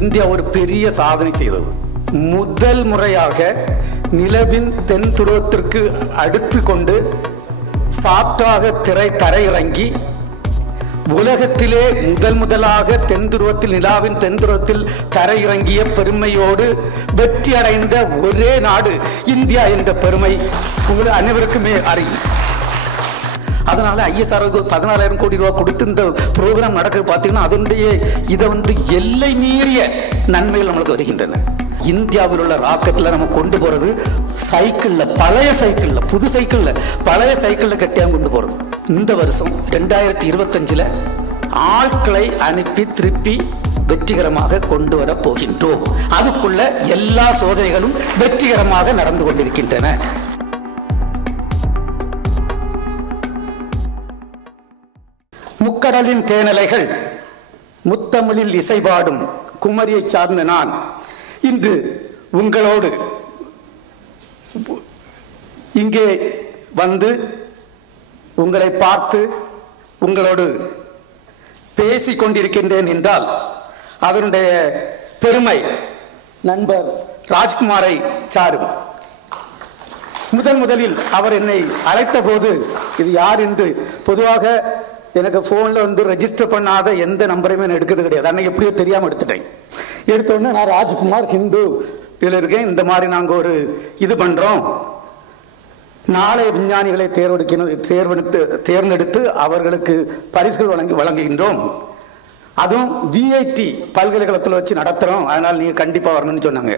India ஒரு பெரிய சாதனை செய்தது. முதல் முறையாக நிலவின் தென் துருவத்திற்கு அடுத்து கொண்டு சாப்டாக தரையிறங்கி உலகத்திலே முதலாக தென் துருவத்தில் நிலாவின் தென் துருவத்தில் தரையிறங்கிய பெருமையோடு வெற்றி அடைந்த ஒரே நாடு இந்தியா என்ற பெருமை உங்களுக்கு அனைவருக்குமே அறியும். அதனால ISRO 14,000 கோடி ரூபாய் கொடுத்து இந்த ப்ரோக்ராம் நடக்க பார்த்தீங்கன்னா அதனுடைய இதை எல்லை மீறிய நன்மைகள் நம்மளுக்கு வருகின்றன. இந்தியாவில் உள்ள ராக்கெட்ல நம்ம கொண்டு போறது சைக்கிள்ல, பழைய சைக்கிள்ல, புது சைக்கிள்ல, பழைய சைக்கிள்ல கட்டியாக கொண்டு போறது. இந்த வருஷம் 2025 ஆட்களை அனுப்பி திருப்பி வெற்றிகரமாக கொண்டு வர போகின்றோம். அதுக்குள்ள எல்லா சோதனைகளும் வெற்றிகரமாக நடந்து கொண்டிருக்கின்றன. முக்கடலின் தேனலைகள் முத்தமிழில் இசைபாடும் குமரியை சார்ந்த நான் இன்று உங்களோடு இங்கே வந்து உங்களை பார்த்து உங்களோடு பேசிக் கொண்டிருக்கின்றேன் என்றால் அதனுடைய பெருமை நண்பர் ராஜ்குமாரை சாரும். முதலில் அவர் என்னை அழைத்த போது இது யார் என்று பொதுவாக எனக்கு ஃபோனில் ரெஜிஸ்டர் பண்ணாத எந்த நம்பரையுமே நான் எடுக்கிறது கிடையாது. அன்னைக்கு எப்படியோ தெரியாமல் எடுத்துட்டேன். எடுத்தோடனே நான் ராஜ்குமார் ஹிந்து இதில் இருக்கேன், இந்த மாதிரி நாங்கள் ஒரு இது பண்ணுறோம், நாளை விஞ்ஞானிகளை தேர்ந்தெடுத்து அவர்களுக்கு பரிசுகள் வழங்குகின்றோம், அதுவும் VIT பல்கலைக்கழகத்தில் வச்சு நடத்துகிறோம், அதனால் நீங்கள் கண்டிப்பாக வரணும்னு சொன்னாங்க.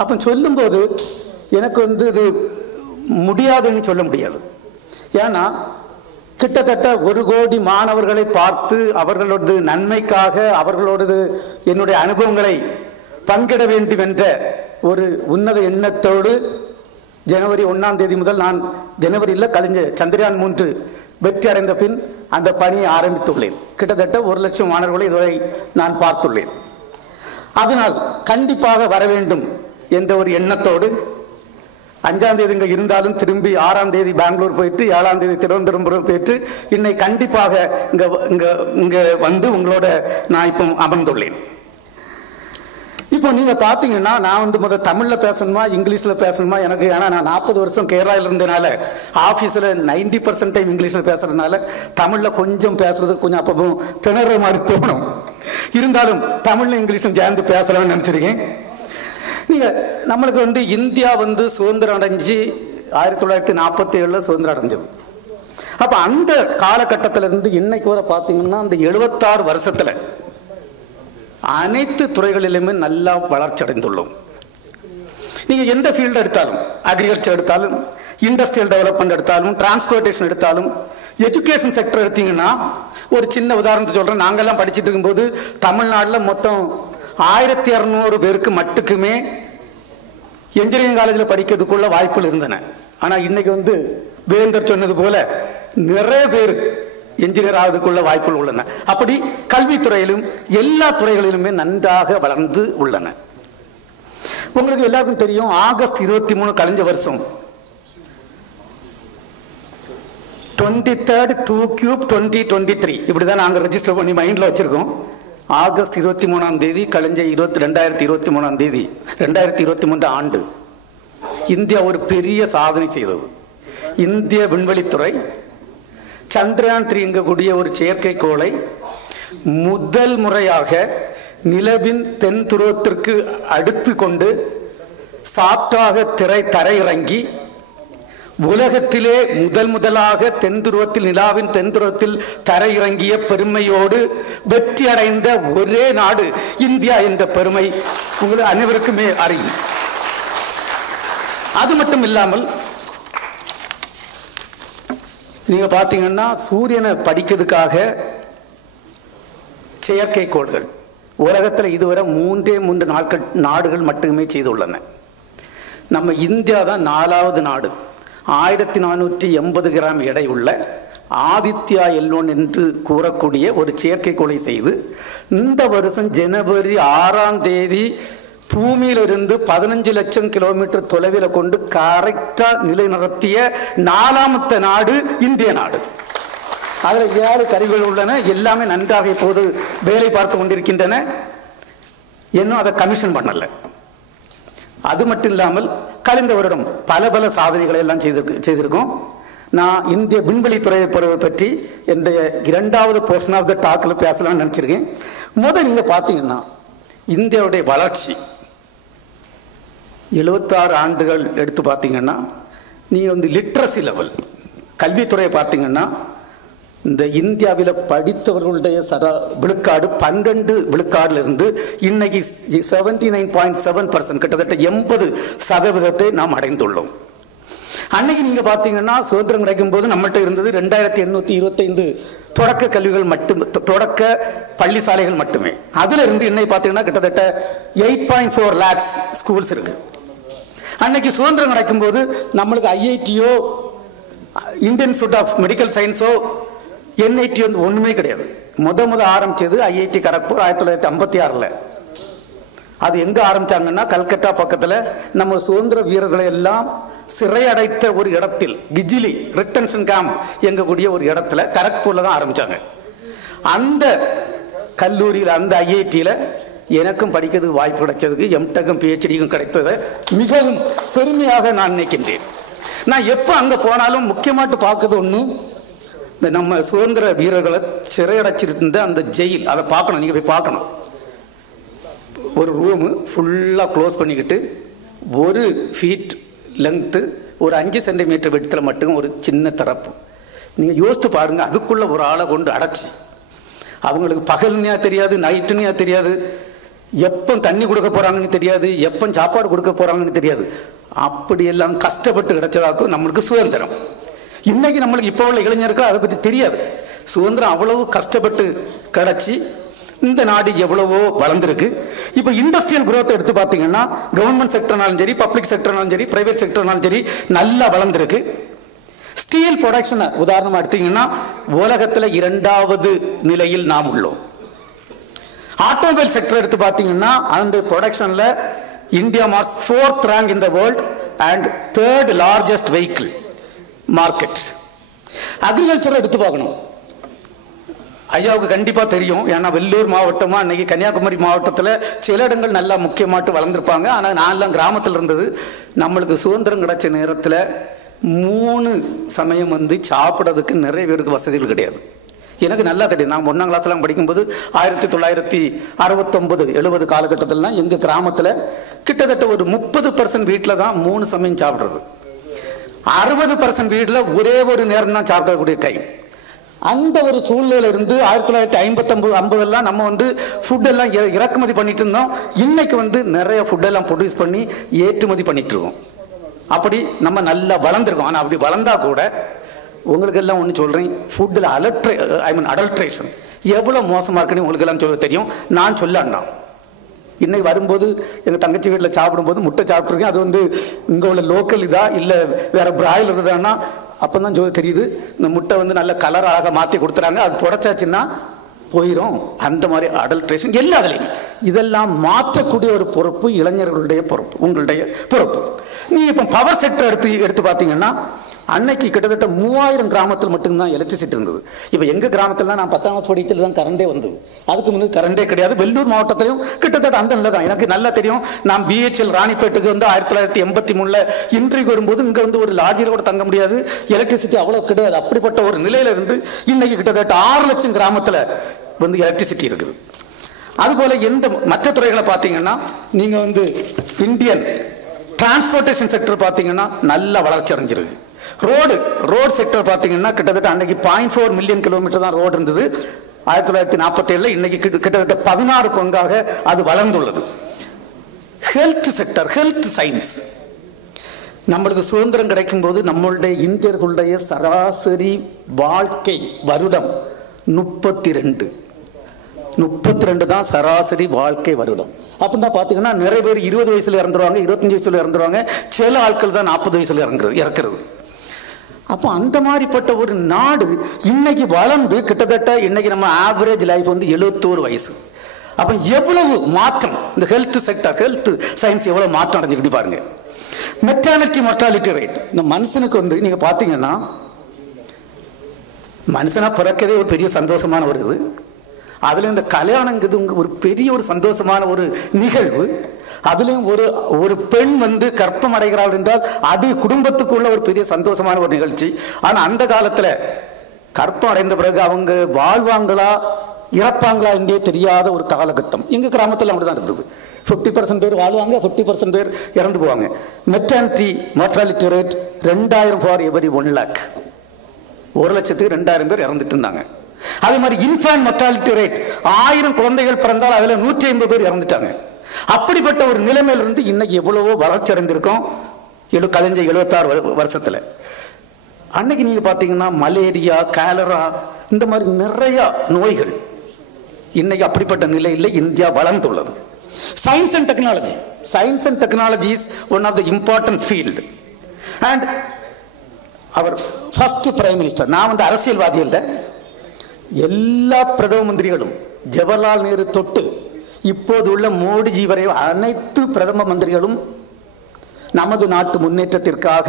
அப்போ சொல்லும்போது எனக்கு இது முடியாதுன்னு சொல்ல முடியாது. ஏன்னா கிட்டத்தட்ட 1 கோடி மாணவர்களை பார்த்து அவர்களோட நன்மைக்காக அவர்களோடு என்னுடைய அனுபவங்களை பங்கிட வேண்டும் என்ற ஒரு உன்னத எண்ணத்தோடு ஜனவரி 1ஆம் தேதி முதல் நான் ஜனவரியில் கழிஞ்ச சந்திரயான் 3 வெற்றி அடைந்த பின் அந்த பணியை ஆரம்பித்துள்ளேன். கிட்டத்தட்ட 1 லட்சம் மாணவர்களை இதுவரை நான் பார்த்துள்ளேன். அதனால் கண்டிப்பாக வர வேண்டும் என்ற ஒரு எண்ணத்தோடு 5ஆம் தேதி இங்கே இருந்தாலும் திரும்பி 6ஆம் தேதி பெங்களூர் போயிட்டு 7ஆம் தேதி திருவனந்தபுரம் போயிட்டு இன்னைக்கு கண்டிப்பாக இங்கே வந்து உங்களோட நான் இப்போ அமர்ந்துள்ளேன். இப்போ நீங்கள் பார்த்தீங்கன்னா நான் முதல் தமிழில் பேசணுமா இங்கிலீஷில் பேசணுமா எனக்கு, ஏன்னா நான் 40 வருஷம் கேரளாவில் இருந்தனால ஆஃபீஸில் 90% டைம் இங்கிலீஷில் பேசுறதுனால தமிழில் கொஞ்சம் பேசுறது கொஞ்சம் அப்போ திணற மாதிரி தோணும். இருந்தாலும் தமிழில் இங்கிலீஷும் சேர்ந்து பேசலாம்னு நினச்சிருக்கேன். நீங்கள் நம்மளுக்கு இந்தியா சுதந்திரம் அடைஞ்சு 1947 சுதந்திரம் அடைஞ்சது. அப்போ அந்த காலகட்டத்திலிருந்து இன்னைக்கு வரை பார்த்தீங்கன்னா அந்த 76 வருஷத்தில் அனைத்து துறைகளிலுமே நல்லா வளர்ச்சி அடைந்துள்ளோம். நீங்கள் எந்த ஃபீல்டு எடுத்தாலும், அக்ரிகல்ச்சர் எடுத்தாலும், இண்டஸ்ட்ரியல் டெவலப்மெண்ட் எடுத்தாலும், டிரான்ஸ்போர்ட்டேஷன் எடுத்தாலும், எஜுகேஷன் செக்டர் எடுத்தீங்கன்னா ஒரு சின்ன உதாரணத்தை சொல்கிறேன். நாங்கள்லாம் படிச்சுட்டு இருக்கும்போது தமிழ்நாட்டில் மொத்தம் 1200 பேருக்கு மட்டுக்குமே என்ஜினியரிங் காலேஜில் படிக்கிறதுக்குள்ள வாய்ப்புகள் இருந்தன. ஆனால் இன்னைக்கு வேந்தர் சொன்னது போல நிறைய பேர் என்ஜினியர் ஆவதுக்குள்ள வாய்ப்புகள் உள்ளன. அப்படி கல்வித்துறையிலும் எல்லா துறைகளிலுமே நன்றாக வளர்ந்து உள்ளன. உங்களுக்கு எல்லாருக்கும் தெரியும், ஆகஸ்ட் 23 கழிஞ்ச வருஷம் 23rd 2/3/2023 இப்படிதான் நாங்கள் ரெஜிஸ்டர் பண்ணி மைண்டில் வச்சிருக்கோம். ஆகஸ்ட் 23ஆம் தேதி கழிஞ்ச 2023ஆம் தேதி 2023 ஆண்டு இந்தியா ஒரு பெரிய சாதனை செய்தது. இந்திய விண்வெளித்துறை சந்திரயான் 3 என்கக்கூடிய ஒரு செயற்கைக்கோளை முதல் முறையாக நிலவின் தென் துருவத்திற்கு அடுத்து கொண்டு சாப்டாக தரையிறங்கி உலகத்திலே முதலாக தென் துருவத்தில் நிலாவின் தென் துருவத்தில் தரையிறங்கிய பெருமையோடு வெற்றி அடைந்த ஒரே நாடு இந்தியா என்ற பெருமை உங்களுக்கு அனைவருக்குமே அறியும். அது மட்டும் இல்லாமல் நீங்க பாத்தீங்கன்னா சூரியனை படிக்கிறதுக்காக செயற்கைக்கோள்கள் உலகத்தில் இதுவரை 3 நாடுகள் மட்டுமே செய்துள்ளன. நம்ம இந்தியா தான் 4வது நாடு. 1480 கிராம் எடை உள்ள ஆதித்யா L1 என்று கூறக்கூடிய ஒரு செயற்கைக்கோளை செய்து இந்த வருஷம் ஜனவரி 6ஆம் தேதி பூமியிலிருந்து 15 லட்சம் கிலோமீட்டர் தொலைவில் கொண்டு கரெக்டா நிலைநிறுத்திய 4வது நாடு இந்திய நாடு. அதில் 7 கருவிகள் உள்ளன. எல்லாமே நன்றாக இப்போது வேலை பார்த்து கொண்டிருக்கின்றன. இன்னும் அதை கமிஷன் பண்ணல. அது மட்டும் இல்லாமல் கழிந்த வருடம் பல சாதனைகளை எல்லாம் செய்திருக்கோம். நான் இந்திய விண்வெளித்துறையை பற்றி என்னுடைய 2வது போர்ஷன் ஆஃப் த டாக்கில் பேசலாம்னு நினச்சிருக்கேன். நீங்கள் பார்த்தீங்கன்னா இந்தியாவுடைய வளர்ச்சி 76 ஆண்டுகள் எடுத்து பார்த்தீங்கன்னா, நீங்கள் லிட்ரஸி லெவல் கல்வித்துறையை பார்த்தீங்கன்னா, இந்த இந்தியாவில் படித்தவர்களுடைய விழுக்காடு 12 விழுக்காடுல இருந்து இன்னைக்கு 79.7%, கிட்டத்தட்ட 80% நாம் அடைந்துள்ளோம். அன்னைக்கு நீங்க பாத்தீங்கன்னா சுதந்திரம் கிடைக்கும் போது நம்மகிட்ட இருந்தது 2825 தொடக்க கல்விகள் மட்டும், தொடக்க பள்ளி சாலைகள் மட்டுமே. அதுல இருந்து இன்னைக்கு பாத்தீங்கன்னா கிட்டத்தட்ட 8.4 lakhs ஸ்கூல்ஸ் இருக்கு. அன்னைக்கு சுதந்திரம் கிடைக்கும் போது நம்மளுக்கு ஐஐடியோ இந்தியன் இன்ஸ்டிடியூட் ஆஃப் மெடிக்கல் சயின்ஸோ என்ஐடி ஒண்ணுமே கிடையாது. முத ஆரம்பிச்சது ஐஐடி கரக்பூர் 1956. அது எங்க ஆரம்பிச்சாங்கன்னா கல்கத்தா பக்கத்துல நம்ம சுதந்திர வீரர்களை எல்லாம் சிறையடைத்த ஒரு இடத்தில், கிஜிலி ரிட்டன்ஷன் கேம்ப் எங்கக்கூடிய ஒரு இடத்துல கரக்பூர்ல தான் ஆரம்பிச்சாங்க. அந்த கல்லூரியில், அந்த ஐஐடியில எனக்கும் படிக்கிறதுக்கு வாய்ப்பு கிடைச்சதுக்கு, எம்டெக்கும் பிஹெச்டிக்கும் கிடைத்ததை மிகவும் பெருமையாக நான் நினைக்கின்றேன். நான் எப்போ அங்க போனாலும் முக்கியமாட்டு பார்க்கறது ஒண்ணு, இந்த நம்ம சுதந்திர வீரர்களை சிறையடைச்சிருந்த அந்த ஜெயில், அதை பார்க்கணும். நீங்க போய் பார்க்கணும். ஒரு ரூமு ஃபுல்லாக க்ளோஸ் பண்ணிக்கிட்டு 1 feet லெங்க்த்து, ஒரு 5 சென்டிமீட்டர் விடத்தில் மட்டும் ஒரு சின்ன திறப்பு. நீங்கள் யோசித்து பாருங்க, அதுக்குள்ள ஒரு ஆளை கொண்டு அடைச்சி, அவங்களுக்கு பகல்னையா தெரியாது, நைட்டுனையா தெரியாது, எப்போ தண்ணி கொடுக்க போறாங்கன்னு தெரியாது, எப்போ சாப்பாடு கொடுக்க போறாங்கன்னு தெரியாது. அப்படியெல்லாம் கஷ்டப்பட்டு கிடைச்சதாக்கும் நம்மளுக்கு சுதந்திரம். இன்னைக்கு நம்மளுக்கு இப்போ உள்ள இளைஞர்கள் அதை பற்றி தெரியாது. சுதந்திரம் அவ்வளவு கஷ்டப்பட்டு கிடைச்சி இந்த நாடு எவ்வளவோ வளர்ந்துருக்கு. இப்போ இண்டஸ்ட்ரியல் குரோத் எடுத்து பார்த்தீங்கன்னா கவர்மெண்ட் செக்டர்னாலும் சரி, பப்ளிக் செக்டர்னாலும் சரி, பிரைவேட் செக்டர்னாலும் சரி நல்லா வளர்ந்துருக்கு. ஸ்டீல் ப்ரொடக்ஷன் உதாரணமாக எடுத்தீங்கன்னா உலகத்தில் 2வது நிலையில் நாம் உள்ளோம். ஆட்டோமொபைல் செக்டர் எடுத்து பார்த்தீங்கன்னா அந்த ப்ரொடக்ஷன்ல India marks 4th rank in the world and 3rd largest vehicle market. Agriculture எடுத்து பார்க்கணும். ஐயாவுக்கு கண்டிப்பா தெரியும், ஏன்னா வெள்ளூர் மாவட்டமா இன்னைக்கு கன்னியாகுமரி மாவட்டத்தில் சில இடங்கள் நல்லா முக்கியமாட்டு வளர்ந்துருப்பாங்க. ஆனால் நான் எல்லாம் கிராமத்தில் இருந்தது. நம்மளுக்கு சுதந்திரம் கிடைச்ச நேரத்தில் 3 சமயம் சாப்பிட்றதுக்கு நிறைய பேருக்கு வசதிகள் கிடையாது. எனக்கு நல்லா தெரியும். நான் 1ஆம் கிளாஸ்லாம் படிக்கும்போது 1969-70 காலகட்டத்தில்னா எங்கள் கிராமத்தில் கிட்டத்தட்ட ஒரு 30% வீட்டில் தான் 3 சமயம் சாப்பிட்றது. 60% வீட்டில் ஒரே ஒரு நேரம் தான் சாப்பிடக்கூடிய டைம். அந்த ஒரு சூழ்நிலையில இருந்து 1959-50 நம்ம ஃபுட் எல்லாம் இறக்குமதி பண்ணிட்டு இருந்தோம். இன்னைக்கு நிறைய ஃபுட் எல்லாம் ப்ரொடியூஸ் பண்ணி ஏற்றுமதி பண்ணிட்டு இருக்கோம். அப்படி நம்ம நல்லா வளர்ந்துருக்கோம். ஆனால் அப்படி வளர்ந்தா கூட உங்களுக்கு எல்லாம் ஒன்று சொல்றேன், ஃபுட்டில் அடல்ட்ரேஷன் எவ்வளோ மோசமாக இருக்குன்னு உங்களுக்கு எல்லாம் சொல்ல தெரியும். நான் சொல்லாண்டாம். இன்னைக்கு வரும்போது எங்கள் தங்கச்சி வீட்டில் சாப்பிடும்போது முட்டை சாப்பிட்ருக்கேன். அது இங்கே உள்ள லோக்கல் இதா இல்லை வேற பிராய்லர் தானா, அப்போ தான் சொல்ல தெரியுது. இந்த முட்டை நல்ல கலர் அழகாக மாற்றி கொடுத்துறாங்க. அது தொடச்சாச்சுன்னா போயிடும். அந்த மாதிரி அடல்ட்ரேஷன் எல்லாத்துலேயும் இதெல்லாம் மாற்றக்கூடிய ஒரு பொறுப்பு இளைஞர்களுடைய பொறுப்பு, உங்களுடைய பொறுப்பு. நீ இப்போ பவர் செக்டர் எடுத்து பார்த்தீங்கன்னா அன்னைக்கு கிட்டத்தட்ட 3000 கிராமத்தில் மட்டும்தான் எலக்ட்ரிசிட்டி இருந்தது. இப்போ எங்கள் கிராமத்தில் நான் 10ஆம் கிளாஸ் படிக்கல தான் கரண்டே வந்தது. அதுக்கு முன்னாடி கரண்டே கிடையாது. வெள்ளூர் மாவட்டத்திலையும் கிட்டத்தட்ட அந்த நிலை தான். எனக்கு நல்லா தெரியும். நான் பிஹெச்எல் ராணிப்பேட்டுக்கு 1983 இன்றைக்கு வரும்போது இங்கே ஒரு லாட்ஜில் கூட தங்க முடியாது. எலக்ட்ரிசிட்டி அவ்வளோ கிடையாது. அப்படிப்பட்ட ஒரு நிலையில இருந்து இன்னைக்கு கிட்டத்தட்ட 6 லட்சம் கிராமத்தில் எலக்ட்ரிசிட்டி இருக்குது. அதுபோல எந்த மற்ற துறைகளை பார்த்தீங்கன்னா நீங்கள் இந்தியன் டிரான்ஸ்போர்ட்டேஷன் செக்டர் பார்த்தீங்கன்னா நல்லா வளர்ச்சி அடைஞ்சிருக்கு. ரோடு செக்டர் பார்த்தீங்கன்னா கிட்டத்தட்ட அன்னைக்கு 0.4 மில்லியன் கிலோமீட்டர் தான் ரோடு இருந்தது 1947. இன்னைக்கு கிட்டத்தட்ட 16 பங்காக அது வளர்ந்துள்ளது. ஹெல்த் செக்டர், ஹெல்த் சயின்ஸ், நம்மளுக்கு சுதந்திரம் கிடைக்கும் போது நம்மளுடைய இந்தியர்களுடைய சராசரி வாழ்க்கை வருடம் 32 தான் சராசரி வாழ்க்கை வருடம். அப்படின்னா பார்த்தீங்கன்னா நிறைய பேர் 20 வயசுல இறந்துருவாங்க, 25 வயசுல இறந்துருவாங்க. சில ஆட்கள் தான் 40 வயசுல இறக்குறது. அப்போ அந்த மாதிரிப்பட்ட ஒரு நாடு இன்னைக்கு வளர்ந்து கிட்டத்தட்ட இன்னைக்கு நம்ம ஆவரேஜ் லைஃப் 71 வயசு. அப்போ எவ்வளவு மாற்றம் இந்த ஹெல்த் செக்டர், ஹெல்த் சயின்ஸ் எவ்வளவு மாற்றம் அடைஞ்சிருக்கு பாருங்க. மெட்டர்னிட்டி மொர்டாலிட்டி ரேட், இந்த மனுஷனுக்கு நீங்க பார்த்தீங்கன்னா மனுஷனா பிறக்கவே ஒரு பெரிய சந்தோஷமான ஒரு இது. அதுல இந்த கல்யாணங்கிறது ஒரு பெரிய ஒரு சந்தோஷமான ஒரு நிகழ்வு. அதுலயும் ஒரு பெண் வந்து கற்பம் அடைகிறாள் என்றால் அது குடும்பத்துக்குள்ள ஒரு பெரிய சந்தோஷமான ஒரு நிகழ்ச்சி. ஆனா அந்த காலத்துல கற்பம் அடைந்த பிறகு அவங்க வாழ்வாங்களா இறப்பாங்களா என்றே தெரியாத ஒரு காலகட்டம். எங்க கிராமத்தில் அப்படிதான் இருந்தது. 50% பேர் வாழ்வாங்க, 50% பேர் இறந்து போவாங்க. Maternity mortality rate 2000 for every 1 lakh. 1,00,000க்கு 2000 பேர் இறந்துட்டு இருந்தாங்க. அதே மாதிரி இன்ஃபேன்ட் மார்டாலிட்டி ரேட் 1000 குழந்தைகள் பிறந்தால் அதுல 150 பேர் இறந்துட்டாங்க. அப்படிப்பட்ட ஒரு நிலைமையில இருந்து இன்னைக்கு எவ்வளவோ வளர்ச்சி அடைந்திருக்கோம் கழிஞ்ச 76 வருஷத்துல. அன்னைக்கு நீங்க பாத்தீங்கன்னா மலேரியா, காலரா இந்த மாதிரி நிறைய நோய்கள். இன்னைக்கு அப்படிப்பட்ட நிலையில் இந்தியா வளர்ந்துள்ளது. Science and technology. Science and technology is one of the important field. And our first prime minister, நான் வந்து அரசியல்வாதி இல்லை, எல்லா பிரதம மந்திரிகளும் ஜவஹர்லால் நேரு தொட்டு இப்போது உள்ள மோடிஜி வரை அனைத்து பிரதம மந்திரிகளும் நமது நாட்டு முன்னேற்றத்திற்காக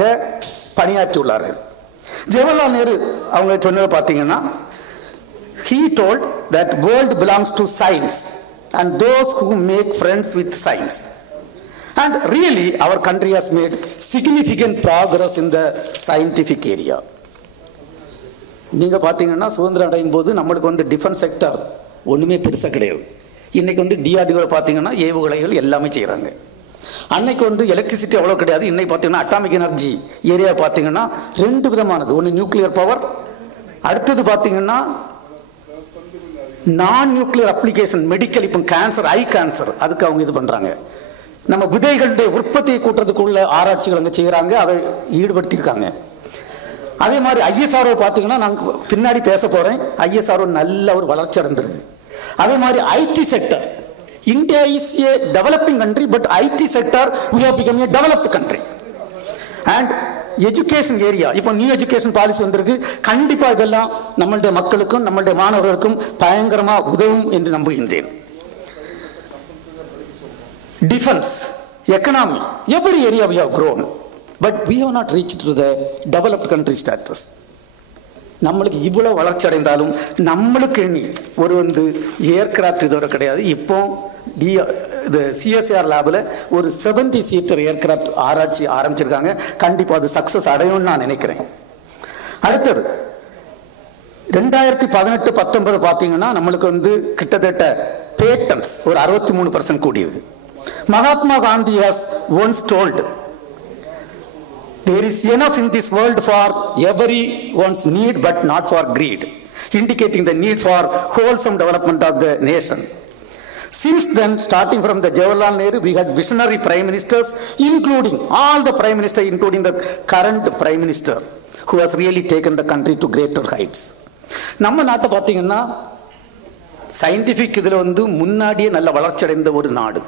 பணியாற்றியுள்ளார்கள். ஜவஹர்லால் நேரு அவங்க சொன்னதை பார்த்தீங்கன்னா, he told that world belongs to science and those who make friends with science. And really our country has made significant progress in the scientific area. நீங்க பாத்தீங்கன்னா சுதந்திரம் அடையும் போது நம்மளுக்கு வந்து டிஃபென்ஸ் செக்டர் ஒண்ணுமே பெருசா கிடையாது. இன்னைக்கு வந்து DRDO பாத்தீங்கன்னா ஏவுகணைகள் எல்லாமே செய்யறாங்க. அன்னைக்கு வந்து எலக்ட்ரிசிட்டி அவ்வளவு கிடையாது. இன்னைக்கு பாத்தீங்கன்னா அட்டாமிக் எனர்ஜி ஏரியா பாத்தீங்கன்னா 2 விதமானது. ஒன்னு நியூக்ளியர் பவர், அடுத்தது பாத்தீங்கன்னா நான் நியூக்ளியர் அப்ளிகேஷன், மெடிக்கல். இப்போ கேன்சர், ஐ கேன்சர், அதுக்கு அவங்க இது பண்றாங்க. நம்ம விதைகளுடைய உற்பத்தியை கூட்டுறதுக்குள்ள ஆராய்ச்சிகள் அங்கே செய்யறாங்க, அதை ஈடுபடுத்தியிருக்காங்க. அதே மாதிரி ISRO பார்த்தீங்கன்னா, நாங்கள் பின்னாடி பேச போறேன், ISRO நல்ல ஒரு வளர்ச்சி அடைந்திருக்கு. அதே மாதிரி IT sector, India is a developing country, but IT sector we have become a developed country. And education area, இப்போ நியூ எஜுகேஷன் பாலிசி வந்திருக்கு. கண்டிப்பா இதெல்லாம் நம்மளுடைய மக்களுக்கும் நம்மளுடைய மாணவர்களுக்கும் பயங்கரமா உதவும் என்று நம்புகின்றேன். Defence, economy, every area we have grown, but we have not reached to the developed country status. நம்மளுக்கு இவ்வளவு வளர்ச்சி அடைந்தாலும் நம்மளுக்கு எண்ணி ஒரு வந்து ஏர்கிராஃப்ட் இதோட கிடையாது. இப்போ CSIR லேபில் ஒரு 70 சீட்டர் ஏர்கிராஃப்ட் ஆராய்ச்சி ஆரம்பிச்சிருக்காங்க. கண்டிப்பா அது சக்சஸ் அடையும்னு நான் நினைக்கிறேன். அடுத்தது 2018-19 பார்த்தீங்கன்னா நம்மளுக்கு வந்து கிட்டத்தட்ட பேட்டன்ஸ் ஒரு 63% கூடியிருக்கு. Mahatma Gandhi has once told, there is enough in this world for everyone's need but not for greed, indicating the need for wholesome development of the nation. Since then, starting from the Jawaharlal Nehru, we had visionary prime ministers, including all the prime ministers, including the current prime minister, who has really taken the country to greater heights. நம்ம நாட்டை பார்த்தீங்கன்னா scientific இதுல வந்து முன்னாடியே நல்ல வளர்ச்சி அடைந்த ஒரு நாடு.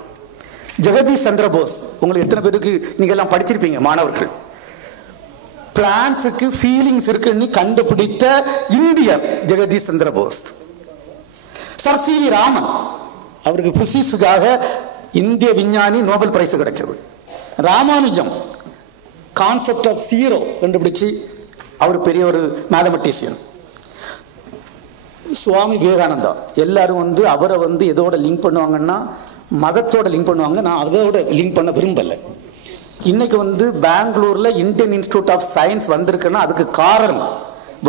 ஜெகதீஷ் சந்திர போஸ், உங்களுக்கு எத்தனை பேருக்கு நீங்க எல்லாம் படிச்சிருப்பீங்க மாணவர்கள். பிளான்ஸுக்கு ஃபீலிங்ஸ் இருக்குன்னு கண்டுபிடித்த இந்தியர் ஜெகதீஷ் சந்திர போஸ். சர் CV ராமன், அவருக்கு பிசிக்ஸுக்காக இந்திய விஞ்ஞானி, நோபல் பிரைஸ் கிடைச்சது. ராமானுஜம் கான்செப்ட் ஆஃப் ஜீரோ கண்டுபிடிச்சு அவர் பெரிய ஒரு மேத்தமெட்டிஷியன். சுவாமி விவேகானந்தா, எல்லாரும் வந்து அவரை வந்து எதோட லிங்க் பண்ணுவாங்கன்னா மதத்தோட லிங்க் பண்ணுவாங்க. நான் அதோட லிங்க் பண்ண விரும்பல. இன்னைக்கு வந்து பெங்களூர்ல இந்தியன் இன்ஸ்டிடியூட் ஆஃப் சயின்ஸ் வந்திருக்குன்னா அதுக்கு காரணம்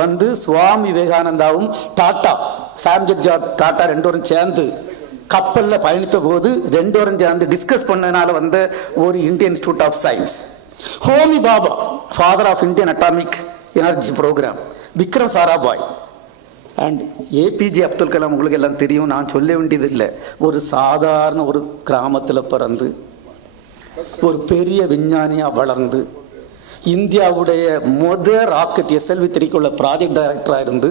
வந்து சுவாமி விவேகானந்தாவும் டாடா, சாம்ஜெட் டாடா 2 பேரும் சேர்ந்து கப்பல்ல பயணித்த போது 2 பேரும் சேர்ந்து டிஸ்கஸ் பண்ணனால வந்த ஒரு Indian institute of Science. Homi Bhabha, father of Indian atomic energy program. Vikram Sarabhai and APJ Abdul Kalam, உங்களுக்கு எல்லாம் தெரியும், நான் சொல்ல வேண்டியது இல்லை. ஒரு சாதாரண ஒரு கிராமத்தில் பிறந்து ஒரு பெரிய விஞ்ஞானியா வளர்ந்து இந்தியாவுடைய ராக்கெட் SLV-3 ப்ராஜெக்ட் டைரக்டராக இருந்து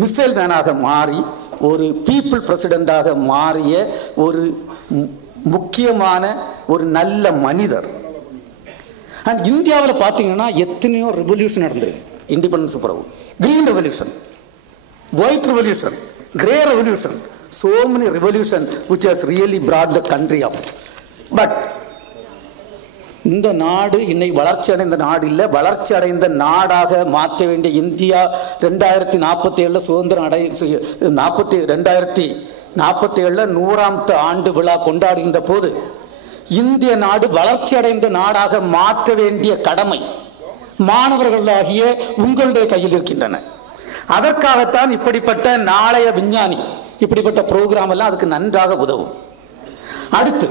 மிசைல் மேனாக மாறி ஒரு பீப்புள் பிரசிடென்டாக மாறிய ஒரு முக்கியமான ஒரு நல்ல மனிதர். அண்ட் இந்தியாவில் பார்த்தீங்கன்னா எத்தனையோ ரெவல்யூஷன் நடந்திருக்கு. இண்டிபெண்டன்ஸ் பிறகு green revolution, white revolution, grey revolution, so many revolution which has really brought the country up. But இந்த நாடு இன்னைக்கு வளர்ச்சி அடைந்த நாடு இல்லை, வளர்ச்சி அடைந்த நாடாக மாற்ற வேண்டிய இந்தியா 2047 சுதந்திரம் 2047 100ஆம் ஆண்டு விழா கொண்டாடுகின்ற போது இந்திய நாடு வளர்ச்சி அடைந்த நாடாக மாற்ற வேண்டிய கடமை மாணவர்களாகிய உங்களுடைய கையில் இருக்கின்றன. அதற்காகத்தான் இப்படிப்பட்ட நாளைய விஞ்ஞானி இப்படிப்பட்ட ப்ரோக்ராம் எல்லாம் அதுக்கு நன்றாக உதவும். அடுத்து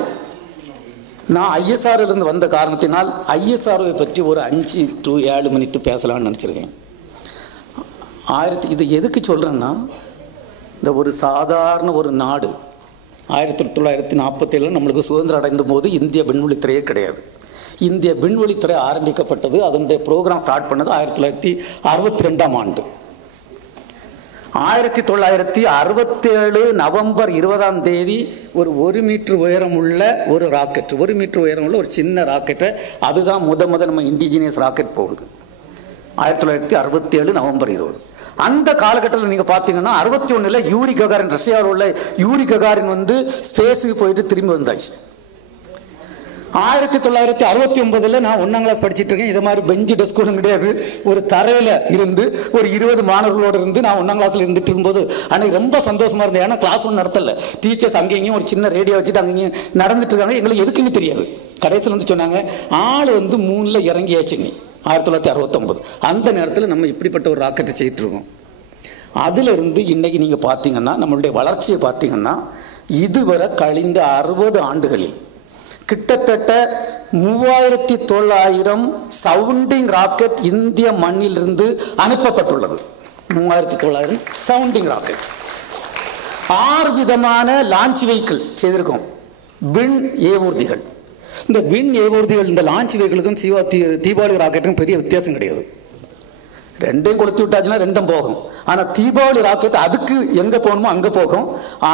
நான் ISR இருந்து வந்த காரணத்தினால் ISRவை பற்றி ஒரு 5 to 7 மினிட் பேசலாம்னு நினச்சிருக்கேன். இது எதுக்கு சொல்கிறேன்னா, இந்த ஒரு சாதாரண ஒரு நாடு 1947 நம்மளுக்கு சுதந்திரம் அடைந்த போது இந்திய விண்வெளித்துறையே கிடையாது. இந்திய விண்வெளித்துறை ஆரம்பிக்கப்பட்டது, அதனுடைய ப்ரோக்ராம் ஸ்டார்ட் பண்ணது 1962ஆம் ஆண்டு. 1967 நவம்பர் 20ஆம் தேதி ஒரு 1 மீட்டர் உயரம் உள்ள ஒரு ராக்கெட், 1 மீட்டர் உயரம் உள்ள ஒரு சின்ன ராக்கெட்டை, அதுதான் முத நம்ம இண்டிஜினியஸ் ராக்கெட் போகுது 1967 நவம்பர் 20. அந்த காலகட்டத்தில் நீங்கள் பார்த்தீங்கன்னா 61 யூரி ககாரின், ரஷ்யாவில் உள்ள யூரி ககாரின் வந்து ஸ்பேஸுக்கு போயிட்டு திரும்பி வந்தாச்சு. 1969 நான் 1ஆம் கிளாஸ் படிச்சுட்டு இருக்கேன். இது மாதிரி பெஞ்சு டெஸ்க் ஒன்றும் கிடையாது, ஒரு தரையில் இருந்து ஒரு 20 மாணவர்களோடு இருந்து நான் 1ஆம் கிளாஸில் இருந்துட்டு இருக்கும்போது அன்னைக்கு ரொம்ப சந்தோஷமா இருந்தேன். ஏன்னா கிளாஸ் ஒன்று நடத்தல, டீச்சர்ஸ் அங்கேயும் ஒரு சின்ன ரேடியோ வச்சுட்டு அங்கேயும் நடந்துட்டு இருக்காங்க. எங்களுக்கு எதுக்குன்னு தெரியாது. கடைசியில் வந்து சொன்னாங்க, ஆள் வந்து 3ல் இறங்கியாச்சுங்க 1969. அந்த நேரத்தில் நம்ம இப்படிப்பட்ட ஒரு ராக்கெட்டை செய்துட்டு இருக்கோம். அதிலிருந்து இன்னைக்கு நீங்கள் பார்த்தீங்கன்னா நம்மளுடைய வளர்ச்சியை பார்த்தீங்கன்னா, இதுவரை கழிந்த 60 ஆண்டுகளில் கிட்டத்தட்ட 3900 சவுண்டிங் ராக்கெட் இந்திய மண்ணிலிருந்து அனுப்பப்பட்டுள்ளது. 3900 சவுண்டிங் ராக்கெட். 6 விதமான லான்ச் வெஹிக்கிள் செய்திருக்கோம், விண் ஏவூர்திகள். இந்த விண் ஏவூர்திகள், இந்த லான்ச் வெஹிக்கிளுக்கும் தீபாவளி ராக்கெட்டுக்கும் பெரிய வித்தியாசம் கிடையாது. ரெண்டையும் கொளுத்தி விட்டாச்சுன்னா ரெண்டும் போகும். ஆனால் தீபாவளி ராக்கெட் அதுக்கு எங்கே போகணுமோ அங்கே போகும்.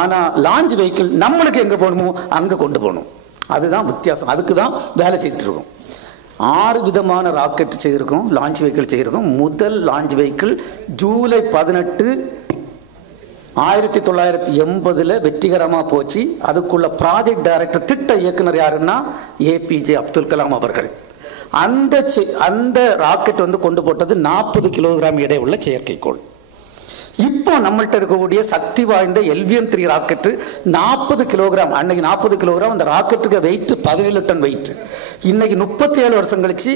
ஆனால் லான்ச் வெஹிக்கிள் நம்மளுக்கு எங்கே போகணுமோ அங்கே கொண்டு போகணும். அதுதான் வித்தியாசம். அதுக்கு தான் வேலை செய்துட்டு இருக்கோம். 6 விதமான ராக்கெட் செய்திருக்கோம், லான்ச் வெஹிக்கிள் செய்திருக்கோம். முதல் லான்ச் வெஹிக்கிள் ஜூலை 18 1980 வெற்றிகரமாக போச்சு. அதுக்குள்ள ப்ராஜெக்ட் டைரக்டர், திட்ட இயக்குனர் யாருன்னா APJ அப்துல் கலாம் அவர்கள். அந்த ராக்கெட் வந்து கொண்டு போட்டது 40 கிலோகிராம் எடை உள்ள செயற்கைக்கோள். இப்போ நம்மள்கிட்ட இருக்கக்கூடிய சக்தி வாய்ந்த LVM-3 ராக்கெட்டு 40 கிலோகிராம், அன்னைக்கு 40 கிலோகிராம். அந்த ராக்கெட்டுக்கு வெயிட் 17 டன் வெயிட். இன்னைக்கு 37 வருஷம் கழிச்சு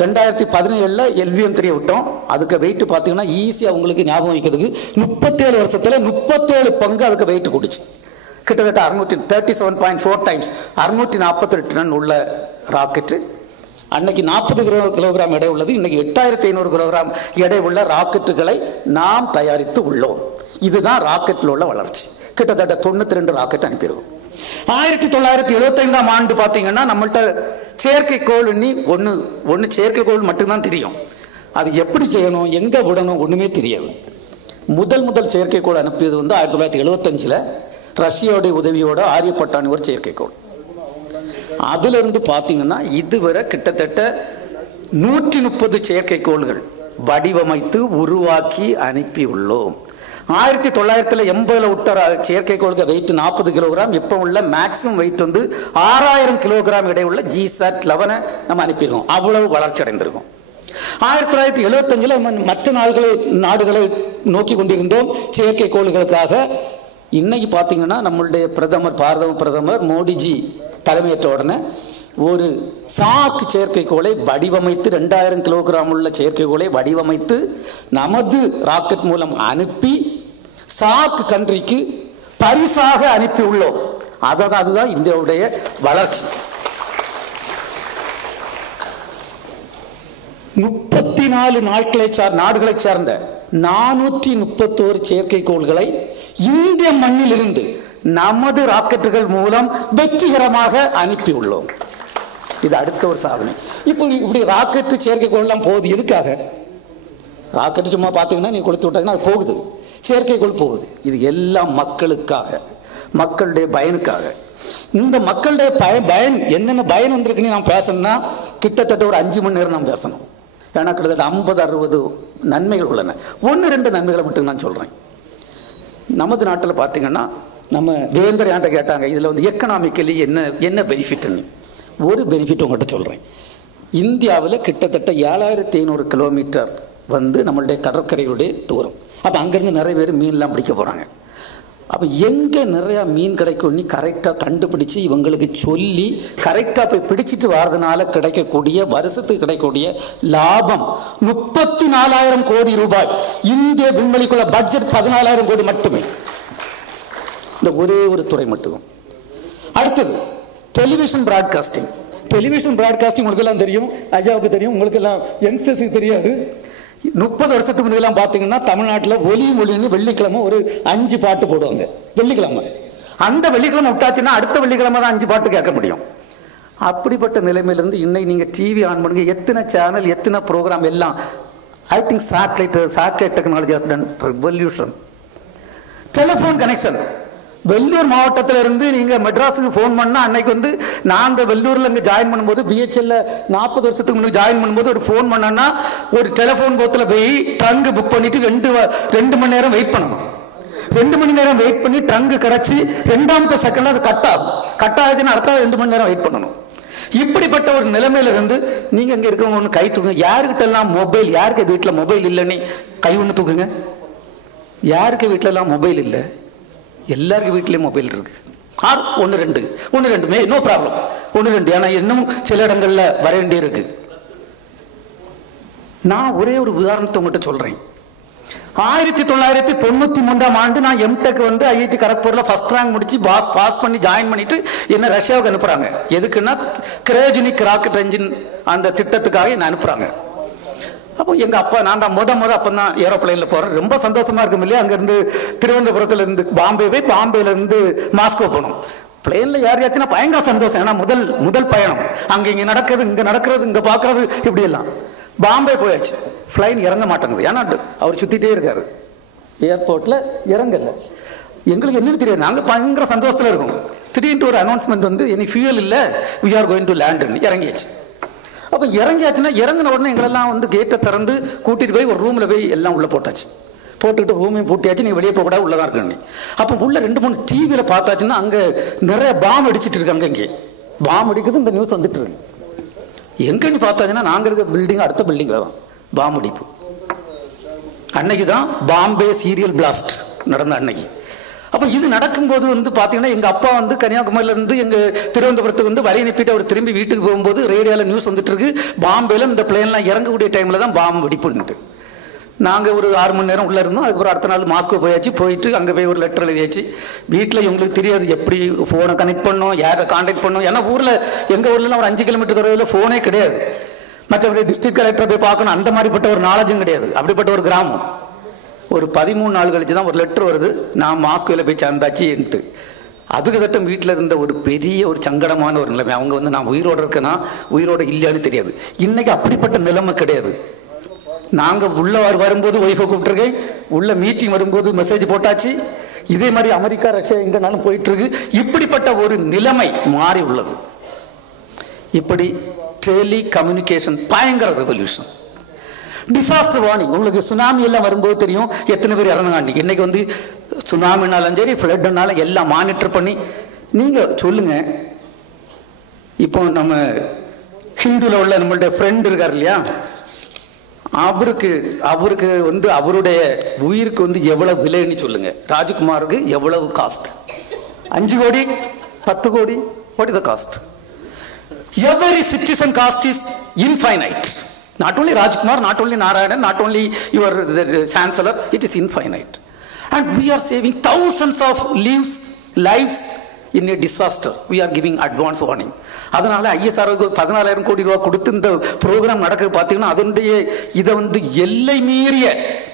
2017 LVM-3 விட்டோம். அதுக்கு வெயிட் பார்த்தீங்கன்னா ஈஸியாக உங்களுக்கு ஞாபகம் வைக்கிறதுக்கு 37 வருஷத்தில் 37 பங்கு அதுக்கு வெயிட் கூடுச்சு. கிட்டத்தட்ட 37.4 டைம்ஸ் 648 டன் உள்ள ராக்கெட்டு. அன்னைக்கு 40 கிலோகிராம் எடை உள்ளது. இன்னைக்கு 8500 கிலோகிராம் எடை உள்ள ராக்கெட்டுகளை நாம் தயாரித்து உள்ளோம். இதுதான் ராக்கெட்டில் உள்ள வளர்ச்சி. கிட்டத்தட்ட 92 ராக்கெட் அனுப்பியிருக்கோம். 1975ஆம் ஆண்டு பார்த்தீங்கன்னா நம்மள்கிட்ட செயற்கைக்கோள் ஒன்று செயற்கைக்கோள் மட்டும்தான் தெரியும். அது எப்படி செய்யணும், எங்கே விடணும் ஒன்றுமே தெரியாது. முதல் செயற்கைக்கோள் அனுப்பியது வந்து 1975 ரஷ்யாவுடைய உதவியோட ஆரியப்பட்டாணி ஒரு செயற்கைக்கோள். அதிலிருந்து பார்த்தீங்கன்னா இதுவரை கிட்டத்தட்ட 130 செயற்கைக்கோள்கள் வடிவமைத்து உருவாக்கி அனுப்பி உள்ளோம். 1980 விட்ட செயற்கைக்கோளுக்கு வெயிட் 40 கிலோகிராம். இப்போ உள்ள மேக்சிமம் வெயிட் வந்து 6000 கிலோகிராம் இடையுள்ள GSAT-11 நம்ம அனுப்பியிருக்கோம். அவ்வளவு வளர்ச்சி அடைந்திருக்கும். 1975 மற்ற நாடுகளை நோக்கி கொண்டிருந்தோம் செயற்கைக்கோள்களுக்காக. இன்னைக்கு பார்த்தீங்கன்னா நம்மளுடைய பாரத பிரதமர் மோடிஜி தலைமையேற்ற உடனே ஒரு சாக் செயற்கைக்கோளை வடிவமைத்து 2000 கிலோகிராம் உள்ள செயற்கைக்கோளை வடிவமைத்து நமது ராக்கெட் மூலம் அனுப்பி சாக் கண்ட்ரிக்கு பரிசாக அனுப்பி உள்ளோம். அதுதான் இந்தியாவுடைய வளர்ச்சி. 34 நாடுகளை சார்ந்த 431 செயற்கைக்கோள்களை இந்திய மண்ணில் இருந்து நமது ராக்கெட்டுகள் மூலம் வெற்றிகரமாக அனுப்பி உள்ளோம். இது அடுத்த ஒரு சாதனை. இப்படி ராக்கெட்டு செயற்கைக்கோள்லாம் போகுது. எதுக்காக? ராக்கெட்டு சும்மா பார்த்தீங்கன்னா நீ கொடுத்து விட்டாங்கன்னா அது போகுது, செயற்கைக்கோள் போகுது. இது எல்லாம் மக்களுக்காக, மக்களுடைய பயனுக்காக. இந்த மக்களுடைய பயன் என்னென்ன பயன் வந்திருக்குன்னு நான் பேசணும்னா கிட்டத்தட்ட ஒரு 5 மணி நேரம் நான் பேசணும். ஏன்னா கிட்டத்தட்ட 50-60 நன்மைகள் உள்ளன. 1-2 நன்மைகளை மட்டும் நான் சொல்கிறேன். நமது நாட்டில் பார்த்தீங்கன்னா நம்ம வேந்தர் என்கிட்ட கேட்டாங்க, இதில் வந்து எக்கனாமிக்கலி என்ன பெனிஃபிட்னு. ஒரு பெனிஃபிட் உங்கள்கிட்ட சொல்கிறேன். இந்தியாவில் கிட்டத்தட்ட 7500 கிலோமீட்டர் வந்து நம்மளுடைய கடற்கரையுடைய தூரம். அப்போ அங்கேருந்து நிறைய பேர் மீன்லாம் பிடிக்க போகிறாங்க. அப்போ எங்கே நிறையா மீன் கிடைக்கும்னு கரெக்டாக கண்டுபிடிச்சி இவங்களுக்கு சொல்லி கரெக்டாக போய் பிடிச்சிட்டு வர்றதுனால கிடைக்கக்கூடிய வருஷத்துக்கு கிடைக்கக்கூடிய லாபம் 34,000 கோடி ரூபாய். இந்திய விண்வெளிக்குள்ள பட்ஜெட் 14,000 கோடி மட்டுமே, இந்த ஒரே ஒரு துறை மட்டும். அடுத்தது டெலிவிஷன் பிராட்காஸ்டிங். டெலிவிஷன் பிராட்காஸ்டிங் உங்களுக்கு எல்லாம் தெரியும், ஐயாவுக்கு தெரியும், உங்களுக்கு எல்லாம் யங்ஸ்டர்ஸுக்கு தெரியாது. 30 வருஷத்துக்கு முன்னெல்லாம் பார்த்தீங்கன்னா தமிழ்நாட்டில் ஒலின்னு வெள்ளிக்கிழமை ஒரு 5 பாட்டு போடுவாங்க. வெள்ளிக்கிழமை அந்த வெள்ளிக்கிழமை விட்டாச்சுன்னா அடுத்த வெள்ளிக்கிழமை தான் 5 பாட்டு கேட்க முடியும். அப்படிப்பட்ட நிலைமையிலிருந்து இன்னைக்கு நீங்கள் டிவி ஆன் பண்ணுங்க, எத்தனை சேனல் எத்தனை ப்ரோக்ராம் எல்லாம். I think satellite technology has done revolution. Telephone connection. Vellore மாவட்டத்தில் இருந்து நீங்கள் மெட்ராஸுக்கு ஃபோன் பண்ணால் அன்னைக்கு வந்து நான் அந்த வெள்ளூரில் இங்கே ஜாயின் பண்ணும்போது பிஹெச்எல்ல 40 வருஷத்துக்கு முன்னாடி ஜாயின் பண்ணும்போது ஒரு ஃபோன் பண்ணோன்னா ஒரு டெலிஃபோன் போத்தில் போய் ட்ரங்கு புக் பண்ணிவிட்டு 2 மணி நேரம் வெயிட் பண்ணணும். 2 மணி நேரம் வெயிட் பண்ணி ட்ரங்கு கிடச்சி 2வது செகண்டில் அது கட் ஆகும். கட் ஆகுதுன்னு அடுத்த 2 மணி நேரம் வெயிட் பண்ணணும். இப்படிப்பட்ட ஒரு நிலைமையில இருந்து நீங்கள் இங்கே இருக்கவங்க ஒன்று கை தூக்குங்க. யாருக்கிட்ட எல்லாம் மொபைல், யாருக்கு வீட்டில் மொபைல் இல்லைன்னு கை ஒன்று தூக்குங்க. யாருக்கு வீட்டில எல்லாம் மொபைல் இல்லை? எல்லாருக்கும் வீட்லேயும் மொபைல் இருக்கு. ஆர் ஒன்று ரெண்டு நோ ப்ராப்ளம், 1-2. ஆனால் இன்னும் சில இடங்களில் வர வேண்டி இருக்கு. நான் ஒரே ஒரு உதாரணத்தை உங்கள்கிட்ட சொல்றேன். 1993ஆம் ஆண்டு நான் எம்டெக் வந்து ஐஐடி கரக்பூர்ல ஃபர்ஸ்ட் ரேங்க் முடிச்சு பாஸ் பண்ணி ஜாயின் பண்ணிட்டு என்ன ரஷ்யாவுக்கு அனுப்புறாங்க. எதுக்குன்னா கிரையோஜெனிக் ராக்கெட் என்ஜின் அந்த திட்டத்துக்காக என்ன அனுப்புறாங்க. அப்போ எங்கள் அப்பா நான் தான் முத அப்போ தான் ஏரோப்ளைனில் போகிறேன். ரொம்ப சந்தோஷமாக இருக்கும் இல்லையா? அங்கேருந்து திருவனந்தபுரத்துலேருந்து பாம்பே போய் பாம்பேலேருந்து மாஸ்கோ போகணும். பிளேனில் யாரையாச்சுன்னா பயங்கர சந்தோஷம். ஏன்னா முதல் பயணம். அங்கே இங்கே நடக்கிறது இங்கே பார்க்குறது இப்படி எல்லாம். பாம்பே போயாச்சு. ஃப்ளைன் இறங்க மாட்டேங்குது. ஏன்னா அவர் சுற்றிட்டே இருக்காரு ஏர்போர்ட்டில், இறங்கல. எங்களுக்கு என்னன்னு தெரியாது. நாங்கள் பயங்கர சந்தோஷத்தில் இருக்கோம். திடீர்னு ஒரு அனௌன்ஸ்மெண்ட் வந்து இனி ஃபியூயல் இல்லை, வி ஆர் கோயிங் டு லேண்டுன்னு இறங்கியாச்சு. அப்போ இறங்கியாச்சுன்னா இறங்கின உடனே எங்களெல்லாம் வந்து கேட்டை திறந்து கூட்டிகிட்டு போய் ஒரு ரூமில் போய் எல்லாம் உள்ளே போட்டாச்சு. போட்டுக்கிட்டு ரூமையும் பூட்டியாச்சு. நீ வெளியே போகக்கூடாது, உள்ளே தான் இருக்கணும். அப்போ உள்ள 2-3 டிவியில் பார்த்தாச்சுன்னா அங்கே நிறைய பாம் அடிச்சுட்டு இருக்காங்க. இங்கே பாம் அடிக்குது, இந்த நியூஸ் வந்துட்டு இருக்கு. எங்கன்னு பார்த்தாச்சுன்னா நாங்கள் இருக்க பில்டிங் அடுத்த பில்டிங்கில் தான் பாம் அடிப்பு. அன்னைக்கு தான் பாம்பே சீரியல் பிளாஸ்ட் நடந்த அன்னைக்கு. அப்போ இது நடக்கும்போது வந்து பார்த்தீங்கன்னா எங்கள் அப்பா வந்து கன்னியாகுமரியிலேருந்து எங்கள் திருவனந்தபுரத்துக்கு வந்து வழி அனுப்பிட்டு அவர் திரும்பி வீட்டுக்கு போகும்போது ரேடியோவில் நியூஸ் வந்துட்டு இருக்கு, பாம்பேல இந்த பிளேன்லாம் இறங்கக்கூடிய டைமில் தான் பாம்பு வெடிப்புன்னுட்டு. நாங்கள் ஒரு 6 மணி நேரம் உள்ளே இருந்தோம். அதுக்கப்புறம் அடுத்த நாள் மாஸ்கோ போயிட்டு அங்கே போய் ஒரு லெட்டர் எழுதியாச்சு. வீட்டில் எங்களுக்கு தெரியாது எப்படி ஃபோனை கனெக்ட் பண்ணோம், யாரை கான்டாக்ட் பண்ணோம். ஏன்னா எங்கள் ஊர்லலாம் ஒரு 5 கிலோமீட்டர் தொலைவில் ஃபோனே கிடையாது. மற்றபடி டிஸ்ட்ரிக்ட் கலெக்டர் போய் பார்க்கணும் அந்த மாதிரிப்பட்ட ஒரு நாலேஜும் கிடையாது. அப்படிப்பட்ட ஒரு கிராமம். ஒரு 13 நாள் கழிச்சு தான் ஒரு லெட்டர் வருது, நான் மாஸ்கோவில் போய் சேர்ந்தாச்சுன்ட்டு. அதுக்கு தட்டம் வீட்டில் இருந்த ஒரு பெரிய ஒரு சங்கடமான ஒரு நிலைமை. அவங்க வந்து நான் உயிரோடு இருக்கேன்னா உயிரோடு இல்லையான்னு தெரியாது. இன்னைக்கு அப்படிப்பட்ட நிலைமை கிடையாது. நாங்கள் உள்ள வரும்போது ஒய்ஃபை கூப்பிட்டுருக்கேன், உள்ள மீட்டிங் வரும்போது மெசேஜ் போட்டாச்சு. இதே மாதிரி அமெரிக்கா ரஷ்யா எங்கனாலும் போயிட்டு இருக்கு. இப்படிப்பட்ட ஒரு நிலைமை மாறி உள்ளது. இப்படி டெலி கம்யூனிகேஷன் பயங்கர ரெவல்யூஷன். Disaster warning. உங்களுக்கு சுனாமி எல்லாம் வரும்போது தெரியும் எத்தனை பேர் இறந்தாங்க. இன்னைக்கு வந்து சுனாமினாலும் சரி ஃப்ளட்னாலும் எல்லாம் மானிட்டர் பண்ணி நீங்கள் சொல்லுங்க. இப்போ நம்ம ஹிந்துல உள்ள நம்மளுடைய ஃப்ரெண்ட் இருக்கார் இல்லையா, அவருக்கு வந்து அவருடைய உயிருக்கு வந்து எவ்வளவு விலைன்னு சொல்லுங்க. ராஜ்குமாருக்கு எவ்வளவு காஸ்ட்? 5 கோடி 10 கோடி. What is the cost? Every citizen cost is infinite. Not only Rajkumar, not only Narayanan, not only your chancellor, it is infinite. And we are saving thousands of lives in a disaster. We are giving advance warning. அதனால ஐஎஸ்ஆருக்கு 14,000 கோடி ரூபாய் கொடுத்து இந்த program நடக்க பார்த்தீங்கன்னா அதனுடைய இதை வந்து எல்லை மீறிய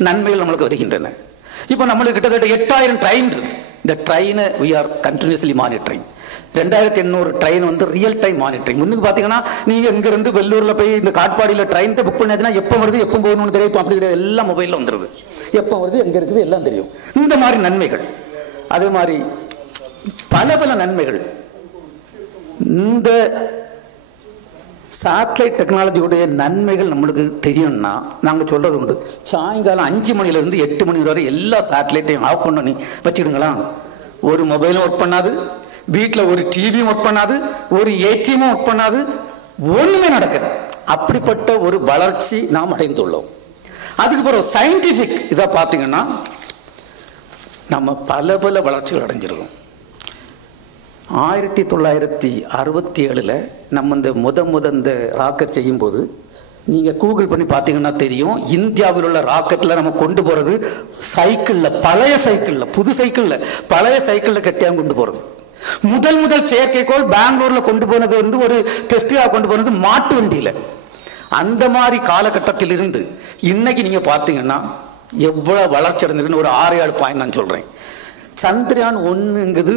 நன்மைகள் நம்மளுக்கு வருகின்றன. இப்போ நம்மளுக்கு கிட்டத்தட்ட 8,000 ட்ரெயின் இருக்கு. இந்த ட்ரெயினை we are continuously monitoring. 2800 train வந்து ரியல் டைம் மானிட்டரிங். முன்னுக்கு பார்த்தீங்கன்னா நீங்கள் இங்கேருந்து வெள்ளூரில் போய் இந்த காட்பாடியில் ட்ரெயின் புக் பண்ணியாச்சுன்னா எப்போ வருது எப்போ போகணும்னு தெரியும். இப்போ அப்படி கிடையாது, எல்லாம் மொபைலில் வந்துடுது. எப்போ வருது எங்கே இருக்குது எல்லாம் தெரியும். இந்த மாதிரி நன்மைகள், அதே மாதிரி பல நன்மைகள். இந்த சேட்டலைட் டெக்னாலஜியுடைய நன்மைகள் நம்மளுக்கு தெரியும்னா நாங்கள் சொல்கிறது உண்டு. சாயங்காலம் 5 மணிலேருந்து 8 மணி வரை எல்லா சேட்டலைட்டையும் ஆஃப் பண்ணி வச்சுக்கிடுங்களா. ஒரு மொபைலும் ஒர்க் பண்ணாது, வீட்டில் ஒரு டிவியும் ஒர்க் பண்ணாது, ஒரு ஏடிஎம்மும் ஒர்க் பண்ணாது, ஒண்ணுமே நடக்குது. அப்படிப்பட்ட ஒரு வளர்ச்சி நாம் அடைந்துள்ளோம். அதுக்கு பிறகு சயின்டிபிக் இதை பார்த்தீங்கன்னா நம்ம பல பல வளர்ச்சிகள் அடைஞ்சிருக்கோம். 1967 நம்ம இந்த இந்த ராக்கெட் செய்யும்போது நீங்கள் கூகுள் பண்ணி பார்த்தீங்கன்னா தெரியும், இந்தியாவில் உள்ள ராக்கெட்டில் நம்ம கொண்டு போகிறது சைக்கிளில், பழைய சைக்கிளில், புது சைக்கிளில், பழைய சைக்கிளில் கட்டியாக கொண்டு போகிறது. முதல் செயற்கைக்கோள் பெங்களூரில் கொண்டு போனது வந்து ஒரு டெஸ்டாக கொண்டு போனது மாட்டு வண்டியில். அந்த மாதிரி காலகட்டத்தில் இருந்து இன்னைக்கு நீங்கள் பார்த்தீங்கன்னா எவ்வளோ வளர்ச்சி அடைந்திருக்குன்னு ஒரு 6-7 பாயிண்ட் நான் சொல்கிறேன். சந்திரயான் 1ங்கிறது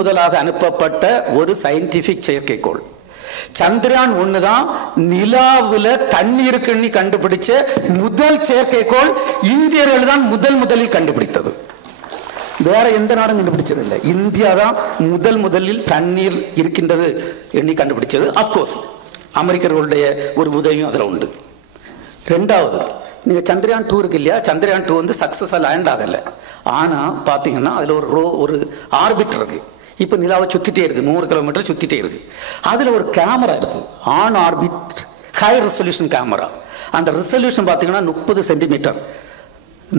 முதலாக அனுப்பப்பட்ட ஒரு சயின்டிபிக் செயற்கைக்கோள். சந்திரயான் 1 தான் நிலாவில் தண்ணீருக்கு கண்டுபிடிச்ச முதல் செயற்கைக்கோள். இந்தியர்கள் தான் முதலில் கண்டுபிடித்தது. வேற எந்த நாடும் கண்டுபிடிச்சது இல்லை. இந்தியா தான் முதலில் தண்ணீர் இருக்கின்றது எண்ணி கண்டுபிடிச்சது. அப்கோர்ஸ் அமெரிக்கர்களுடைய ஒரு உதவியும் அதில் உண்டு. ரெண்டாவது, நீங்கள் சந்திரயான் 2 இருக்கு இல்லையா, சந்திரயான் 2 வந்து சக்ஸஸாக லேண்ட் ஆகலை. ஆனால் பார்த்தீங்கன்னா அதில் ஒரு ஆர்பிட்டர் இருக்குது. இப்போ நிலாவை சுற்றிட்டே இருக்குது, 100 கிலோமீட்டர் சுற்றிட்டே இருக்குது. அதில் ஒரு கேமரா இருக்குது, on orbit high resolution camera. அந்த ரெசல்யூஷன் பார்த்தீங்கன்னா 30 சென்டிமீட்டர்.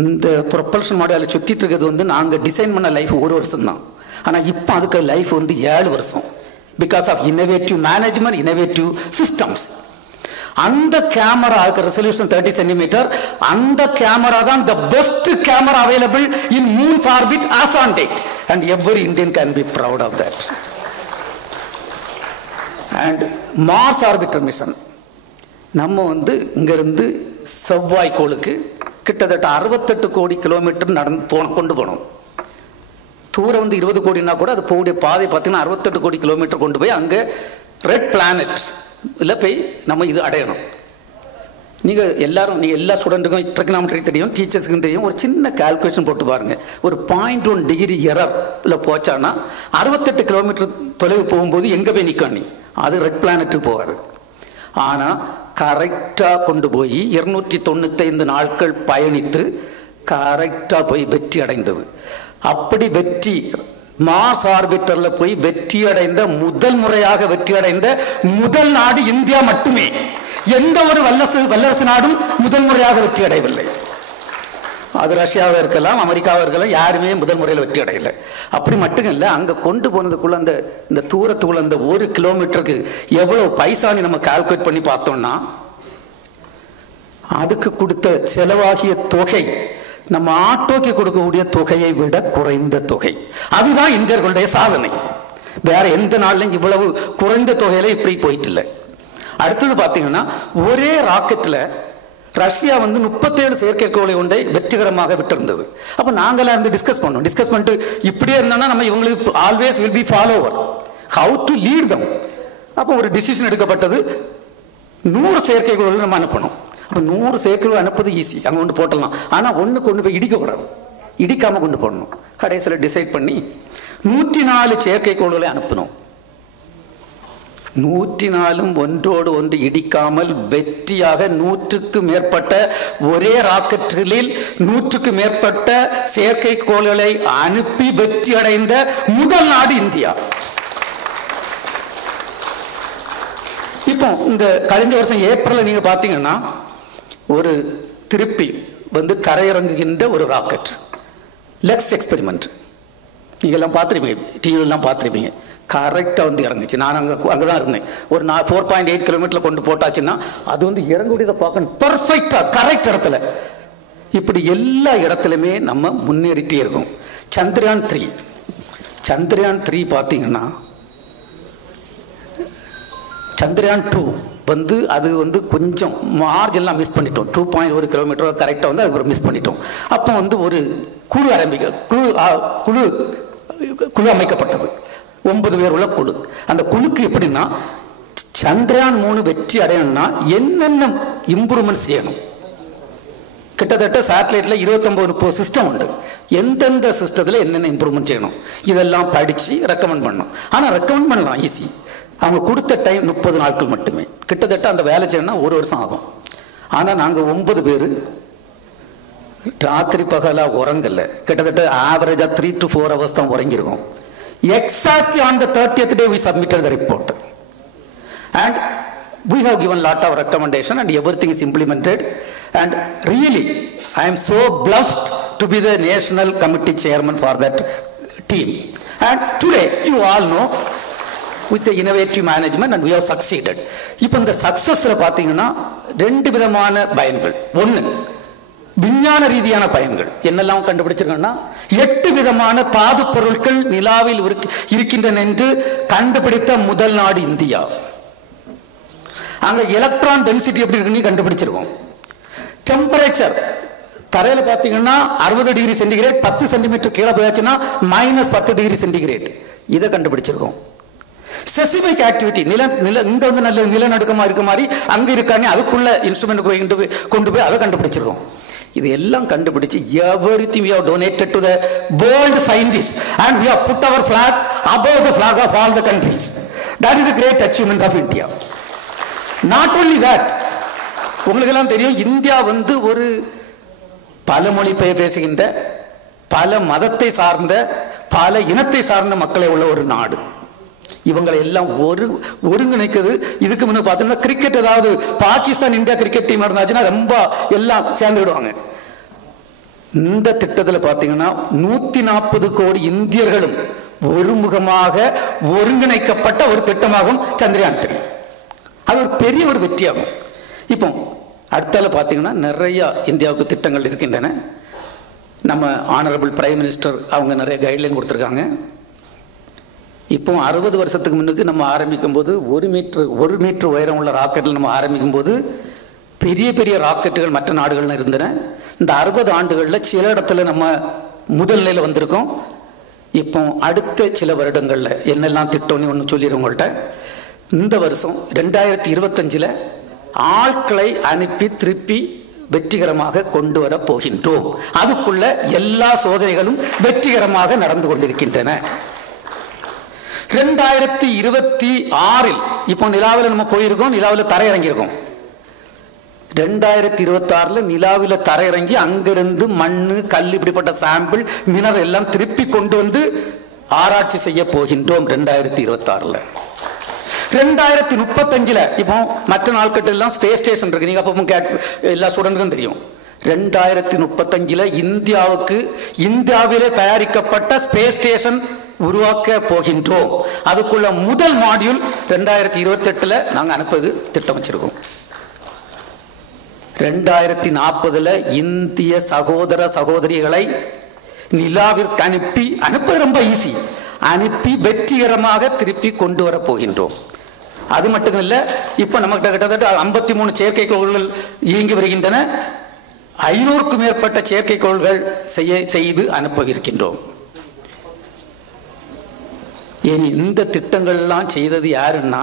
இந்த ப்ரொப்பல்ஷன் மாடல் அதில் சுற்றிட்டு இருக்கிறது வந்து நாங்கள் டிசைன் பண்ண லைஃப் 1 வருஷம் தான். ஆனால் இப்போ அதுக்கு லைஃப் வந்து 7 வருஷம். Because of innovative management, innovative systems. அந்த கேமரா ரெசல்யூஷன் 30 சென்டிமீட்டர். அந்த கேமரா தான் the best camera available in moon's orbit as on date, and every Indian can be proud of that. And Mars orbiter mission, நம்ம வந்து இங்கிருந்து செவ்வாய் கோளுக்கு கிட்டத்தட்ட 68 கோடி kilometre கொண்டு போனோம். தூரம் வந்து 20 கோடினா கூட அது போகக்கூடிய பாதை பார்த்தீங்கன்னா 68 கோடி கிலோமீட்டர் கொண்டு போய் அங்கே ரெட் பிளானட் இல்லை போய் நம்ம இது அடையணும். நீங்கள் எல்லா ஸ்டூடெண்ட்டுக்கும் ட்ரிக்னாமெட்ரி தெரியும், டீச்சர்ஸுக்கும் தெரியும். ஒரு சின்ன கால்குலேஷன் போட்டு பாருங்க. ஒரு 0.1 டிகிரி எரர்ல போச்சான்னா 68 கிலோமீட்டர் தொலைவு போகும்போது எங்கே போய் நிற்கணும்? அது ரெட் பிளானட்டுக்கு போகாது. ஆனால் கரெக்டாக கொண்டு போய் 295 நாட்கள் பயணித்து கரெக்டாக போய் வெற்றி அடைந்தது. அப்படி வெற்றி மார்ஸ் ஆர்பிட்டர்ல போய் வெற்றி அடைந்த முறையாக வெற்றி அடைந்த முதல் நாடு இந்தியா மட்டுமே. எந்த ஒரு வல்லரசு நாடும் முதல் முறையாக வெற்றி அடையவில்லை. அது ரஷ்யாவாக இருக்கலாம், அமெரிக்காவாக இருக்கலாம், யாருமே முதல் முறையில் வெற்றி அடையலை. அப்படி மட்டும் இல்லை, அங்கே கொண்டு போனதுக்குள்ள இந்த தூரத்துக்குள்ள அந்த 1 கிலோமீட்டருக்கு எவ்வளவு பைசான்னு நம்ம கால்குலேட் பண்ணி பார்த்தோம்னா அதுக்கு கொடுத்த செலவாகிய தொகை நம்ம ஆட்டோக்கு கொடுக்கக்கூடிய தொகையை விட குறைந்த தொகை. அதுதான் இந்தியர்களுடைய சாதனை. வேற எந்த நாள்லையும் இவ்வளவு குறைந்த தொகையில இப்படி போயிட்டு இல்லை. அடுத்தது பார்த்தீங்கன்னா ஒரே ராக்கெட்டில் ரஷ்யா வந்து 37 செயற்கைக்கோளை கொண்டை வெற்றிகரமாக விட்டிருந்தது. அப்போ நாங்களாம் இருந்து டிஸ்கஸ் பண்ணிட்டு இப்படியே இருந்தோம்னா நம்ம இவங்களுக்கு always will be follower, how to lead தம். அப்போ ஒரு டிசிஷன் எடுக்கப்பட்டது, 100 செயற்கைக்கோளை நம்ம அனுப்பணும். அப்போ 100 செயற்கைக்கோள் அனுப்புறது ஈஸி, அங்கே கொண்டு போட்டலாம். ஆனால் ஒன்று கொண்டு போய் இடிக்கக்கூடாது, இடிக்காமல் கொண்டு போடணும். கடைசியில் டிசைட் பண்ணி 104 செயற்கைக்கோள்களை அனுப்பினோம். 104ம் ஒன்றோடு ஒன்று இடிக்காமல் வெற்றியாக 100க்கு மேற்பட்ட ஒரே ராக்கெட்டுகளில் 100க்கு மேற்பட்ட செயற்கைக்கோள்களை அனுப்பி வெற்றி அடைந்த முதல் நாடு இந்தியா. இப்போ இந்த கழிஞ்ச வருஷம் ஏப்ரல் நீங்க பாத்தீங்கன்னா ஒரு திருப்பி வந்து தரையிறங்குகின்ற ஒரு ராக்கெட் லெக்ஸ் எக்ஸ்பெரிமெண்ட் நீங்க எல்லாம் பார்த்துருப்பீங்க, டிவிலாம் பார்த்துருப்பீங்க. கரெக்டாக வந்து இறங்குச்சு. நான் அங்கே தான் இருந்தேன். ஒரு 4.8 கிலோமீட்டரில் கொண்டு போட்டாச்சுன்னா அது வந்து இறங்கக்கூடியதை பார்க்கணும், பர்ஃபெக்டாக கரெக்ட் இடத்துல. இப்படி எல்லா இடத்துலையுமே நம்ம முன்னேறிட்டே இருக்கோம். சந்திரயான் 3 பார்த்தீங்கன்னா சந்திரயான் 2 வந்து அது வந்து கொஞ்சம் மார்ஜெல்லாம் மிஸ் பண்ணிட்டோம். 2.1 கிலோமீட்டர் கரெக்டாக வந்து அதுக்கு மிஸ் பண்ணிட்டோம். அப்போ வந்து ஒரு குழு அமைக்கப்பட்டது, 9 பேர் உள்ள குழு. அந்த குழுக்கு எப்படின்னா சந்திரயான் 3 வெற்றி அடையணும்னா என்னென்ன இம்ப்ரூவ்மெண்ட் செய்யணும். கிட்டத்தட்ட சேட்டலைட்ல 29-30 சிஸ்டம் உண்டு. எந்தெந்த சிஸ்டத்தில் என்னென்ன இம்ப்ரூவ்மெண்ட் செய்யணும் இதெல்லாம் படித்து ரெக்கமெண்ட் பண்ணணும். ஆனால் ரெக்கமெண்ட் பண்ணலாம் ஈஸி. அவங்க கொடுத்த டைம் 30 நாட்கள் மட்டுமே. கிட்டத்தட்ட அந்த வேலை செய்யணும்னா 1 வருஷம் ஆகும். ஆனால் நாங்கள் 9 பேர் ராத்திரி பகலாக உறங்கல. கிட்டத்தட்ட ஆவரேஜாக 3 to 4 hours தான் உறங்கியிருக்கோம். Exactly on the 30th day, we submitted the report. And we have given lot of recommendation and everything is implemented. And really, I am so blessed to be the national committee chairman for that team. And today, you all know, with the innovative management, and we have succeeded. இப்போ இந்த சக்சஸ்ல பாத்தீங்கன்னா ரெண்டு விதமான பயன்கள். ஒன்று, விஞ்ஞான ரீதியான பயன்கள். என்னெல்லாம் கண்டுபிடிச்சிருக்கோம்னா 8 விதமான தாது பொருட்கள் நிலாவில் இருக்கின்றன என்று கண்டுபிடித்த முதல் நாடு இந்தியா. அங்க எலக்ட்ரான் டென்சிட்டி எப்படி இருக்குன்னு கண்டுபிடிச்சிருக்கோம். டெம்பரேச்சர் தரையில பாத்தீங்கன்னா 60 டிகிரி சென்டிகிரேட், 10 சென்டிமீட்டர் கீழே போயாச்சுன்னா -10 டிகிரி சென்டிகிரேட். இதை கண்டுபிடிச்சிருக்கோம். செசிமிக் ஆக்டிவிட்டி, இங்க வந்து நல்ல நிலநடுக்கமா இருக்க மாதிரி அங்க இருக்கானே அதுக்குள்ள இன்ஸ்ட்ருமெண்ட் கொண்டு போய் அதை கண்டுபிடிச்சிருக்கோம். இது எல்லாம் கண்டுபிடிச்சு everything we have donated to the world scientists and we have put our flag above the flag of all the countries. That is the great achievement of India. Not only that, உங்களுக்கு எல்லாம் தெரியும் India வந்து ஒரு பல மொழி பேசுகின்ற, பல மதத்தை சார்ந்த, பல இனத்தை சார்ந்த மக்களை உள்ள ஒரு நாடு. இவங்களை எல்லாம் ஒருங்கிணைக்கிறது. இதுக்கு முன்ன பார்த்தீங்கன்னா கிரிக்கெட், ஏதாவது பாகிஸ்தான் இந்தியா கிரிக்கெட் டீம் இருந்தாச்சுன்னா ரொம்ப எல்லாம் சேர்ந்து விடுவாங்க. இந்த திட்டத்தில் பார்த்தீங்கன்னா 140 கோடி இந்தியர்களும் ஒருமுகமாக ஒருங்கிணைக்கப்பட்ட ஒரு திட்டமாகும் சந்திரயான் 3. அது ஒரு பெரிய ஒரு வெற்றியாகும். இப்போ அடுத்தால பார்த்தீங்கன்னா நிறைய இந்தியாவுக்கு திட்டங்கள் இருக்கின்றன. நம்ம ஆனரபிள் பிரைம் மினிஸ்டர் அவங்க நிறைய கைட்லைன் கொடுத்துருக்காங்க. இப்போ 60 வருஷத்துக்கு முன்னுக்கு நம்ம ஆரம்பிக்கும் போது 1 மீட்டர் உயரம் உள்ள ராக்கெட்டில் நம்ம ஆரம்பிக்கும் போது பெரிய பெரிய ராக்கெட்டுகள் மற்ற நாடுகள் இருந்தன. இந்த 60 ஆண்டுகளில் சில இடத்துல நம்ம முதல் நிலையில் வந்திருக்கோம். இப்போ அடுத்த சில வருடங்களில் என்னெல்லாம் திட்டம்னு ஒன்று சொல்லிடுறோம் உங்கள்கிட்ட. இந்த வருஷம் 2025 ஆட்களை அனுப்பி திருப்பி வெற்றிகரமாக கொண்டு வர போகின்றோம். அதுக்குள்ள எல்லா சோதனைகளும் வெற்றிகரமாக நடந்து கொண்டிருக்கின்றன. 2026 இப்போ நிலாவில் நம்ம போயிருக்கோம், நிலாவில் தரையிறங்கியிருக்கோம். 2026 நிலாவில் தரையிறங்கி அங்கிருந்து மண்ணு கல் இப்படிப்பட்ட சாம்பிள் மினரல் எல்லாம் திருப்பி கொண்டு வந்து ஆராய்ச்சி செய்ய போகின்றோம். 2026 2035 இப்போ மற்ற நாட்கள் எல்லாம் ஸ்பேஸ் ஸ்டேஷன் இருக்கு. நீங்க அப்போ எல்லா ஸ்டூடெண்ட்டுக்கும் தெரியும். 2035 இந்தியாவிலே தயாரிக்கப்பட்ட ஸ்பேஸ் ஸ்டேஷன் உருவாக்க போகின்றோம். அதுக்குள்ள முதல் மாடியூல் 2028 நாங்க அனுப்பது திட்டம் வச்சிருக்கோம். 2040 இந்திய சகோதர சகோதரிகளை நிலாவிற்கு அனுப்பது ரொம்ப ஈஸி, அனுப்பி வெற்றிகரமாக திருப்பி கொண்டு வர போகின்றோம். அது மட்டும் இல்ல, இப்ப நமக்கு கிட்டத்தட்ட 53 செயற்கைக்கோள்கள் இயங்கி வருகின்றன. 500க்கும் மேற்பட்ட செயற்கைக்கோள்கள் செய்து அனுப்ப இருக்கின்றோம். இந்த திட்டங்கள்லாம் செய்தது யாருன்னா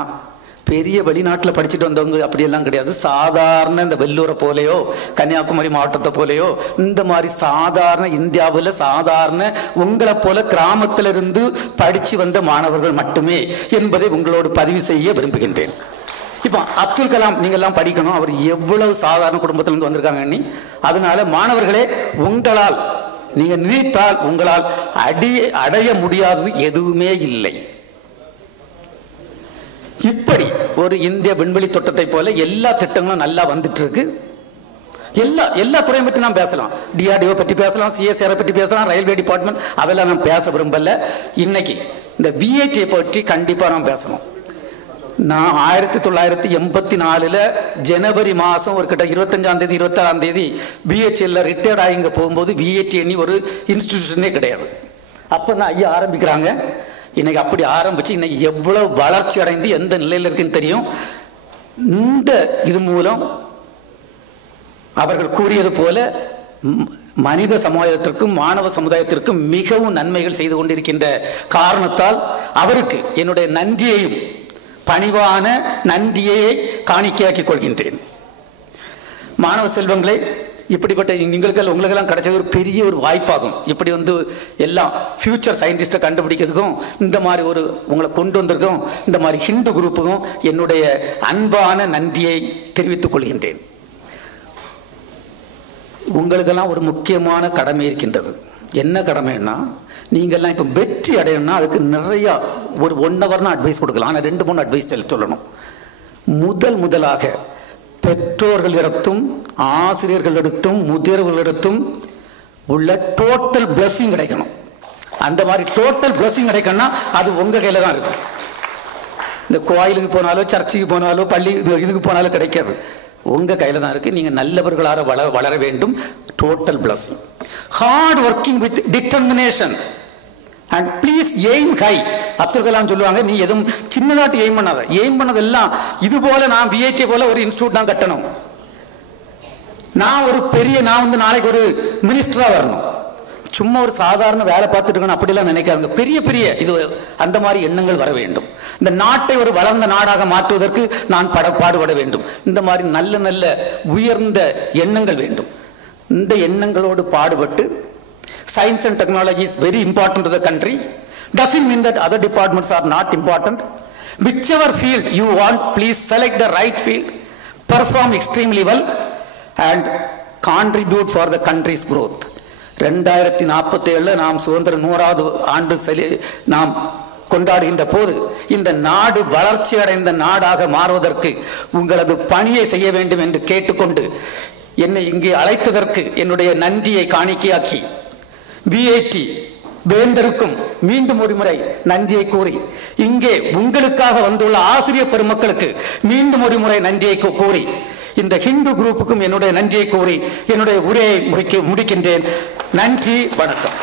பெரிய வெளிநாட்டில் படிச்சுட்டு வந்தவங்க அப்படியெல்லாம் கிடையாது. சாதாரண இந்த வெள்ளூரை போலையோ கன்னியாகுமரி மாவட்டத்தை போலையோ இந்த மாதிரி சாதாரண இந்தியாவில் சாதாரண உங்களை போல கிராமத்திலிருந்து படிச்சு வந்த மாணவர்கள் மட்டுமே என்பதை உங்களோடு பதிவு செய்ய விரும்புகின்றேன். இப்போ அப்துல் கலாம் நீங்க எல்லாம் படிக்கணும், அவர் எவ்வளவு சாதாரண குடும்பத்திலிருந்து வந்திருக்காங்க. அதனால மாணவர்களே, உங்களால் நீங்க நினைத்தால் உங்களால் அடைய முடியாதது எதுவுமே இல்லை. இப்படி ஒரு இந்திய விண்வெளி திட்டத்தை போல எல்லா திட்டங்களும் நல்லா வந்துட்டு இருக்கு. எல்லா துறையும் பற்றி நாம் பேசலாம். டிஆர்டிஓ பற்றி பேசலாம், சிஎஸ்ஆர் பற்றி பேசலாம், ரயில்வே டிபார்ட்மெண்ட், அதெல்லாம் நாம் பேச விரும்பல. இன்னைக்கு இந்த விஐடியை பற்றி கண்டிப்பா நாம் பேசணும். நான் 1984 ஜனவரி மாதம் ஒரு கிட்ட 25ஆம் தேதி 26ஆம் தேதி பிஹெச்எல்ல ரிட்டையர்ட் ஆகிங்க போகும்போது விஐடி எண்ணி ஒரு இன்ஸ்டிடியூஷனே கிடையாது. அப்போ தான் ஐயா ஆரம்பிக்கிறாங்க. இன்னைக்கு அப்படி ஆரம்பிச்சு இன்னைக்கு எவ்வளவு வளர்ச்சி அடைந்து எந்த நிலையில் இருக்குன்னு தெரியும். இந்த இது மூலம் அவர்கள் கூறியது போல மனித சமுதாயத்திற்கும் மாணவ சமுதாயத்திற்கும் மிகவும் நன்மைகள் செய்து கொண்டிருக்கின்ற காரணத்தால் அவருக்கு என்னுடைய நன்றியையும் பணிவான நன்றியை காணிக்கையாக்கிக் கொள்கின்றேன். மாணவ செல்வங்களே, இப்படிப்பட்ட உங்களுக்கெல்லாம் கிடைச்சது ஒரு பெரிய ஒரு வாய்ப்பாகும். இப்படி வந்து எல்லாம் ஃபியூச்சர் சயின்டிஸ்டை கண்டுபிடிக்கிறதுக்கும் இந்த மாதிரி ஒரு உங்களை கொண்டு வந்திருக்கும் இந்த மாதிரி ஹிந்து குரூப்புக்கும் என்னுடைய அன்பான நன்றியை தெரிவித்துக் கொள்கின்றேன். உங்களுக்கெல்லாம் ஒரு முக்கியமான கடமை இருக்கின்றது. என்ன கடமைன்னா, நீங்கள்லாம் இப்போ வெற்றி அடையணும்னா அதுக்கு நிறையா ஒரு 1 ஹவர்னா அட்வைஸ் கொடுக்கலாம். ஆனால் 2-3 அட்வைஸ் சொல்லணும். முதலாக பெற்றோர்களிடத்தும் ஆசிரியர்களிடத்தும் முதியவர்களிடத்தும் உள்ள டோட்டல் பிளஸிங் கிடைக்கணும். அந்த மாதிரி டோட்டல் பிளஸிங் கிடைக்கணும்னா அது உங்கள் கையில் தான் இருக்கும். இந்த கோயிலுக்கு போனாலோ சர்ச்சுக்கு போனாலோ பள்ளி இதுக்கு போனாலும் கிடைக்காது, உங்கள் கையில் தான் இருக்குது. நீங்கள் நல்லவர்களாக வளர வேண்டும். Total blessing. Hard working with determination and please aim high. Abdul Kalam சொல்லுவாங்க, நீ எதுவும் சின்னதாட்டி எய்ம் பண்ணாத. எய்ம் பண்ணதெல்லாம் இது போல நான் விஐடி போல ஒரு இன்ஸ்டியூட் தான் கட்டணும், நான் ஒரு பெரிய நான் நாளைக்கு ஒரு மினிஸ்டரா வரணும், சும்மா ஒரு சாதாரண வேலை பார்த்துட்டு இருக்கணும் அப்படிலாம் நினைக்காதுங்க. பெரிய பெரிய இது அந்த மாதிரி எண்ணங்கள் வர வேண்டும். இந்த நாட்டை ஒரு வளர்ந்த நாடாக மாற்றுவதற்கு நான் பாடுபட வேண்டும். இந்த மாதிரி நல்ல நல்ல உயர்ந்த எண்ணங்கள் வேண்டும். இந்த எண்ணங்களோடு பாடுபட்டு science and technology is very important to the country. Doesn't mean that other departments are not important. Whichever field you want, please select the right field, perform extremely well and contribute for the country's growth. 2047 நாம் சுதந்திர 100வது ஆண்டு நாம் கொண்டாடுகின்ற போது இந்த நாடு வளர்ச்சி அடைந்த நாடாக மாறுவதற்கு உங்களது பணியை செய்ய வேண்டும் என்று கேட்டுக்கொண்டு என்னை இங்கே அழைத்ததற்கு என்னுடைய நன்றியை காணிக்கையாக்கி விஐடி வேந்தருக்கும் மீண்டும் ஒரு முறை நன்றியை கூறி, இங்கே உங்களுக்காக வந்துள்ள ஆசிரியர் பெருமக்களுக்கு மீண்டும் ஒரு முறை நன்றியை கூறி, இந்த ஹிந்து குரூப்புக்கும் என்னுடைய நன்றியை கூறி என்னுடைய உரையை முடிக்கின்றேன். நன்றி, வணக்கம்.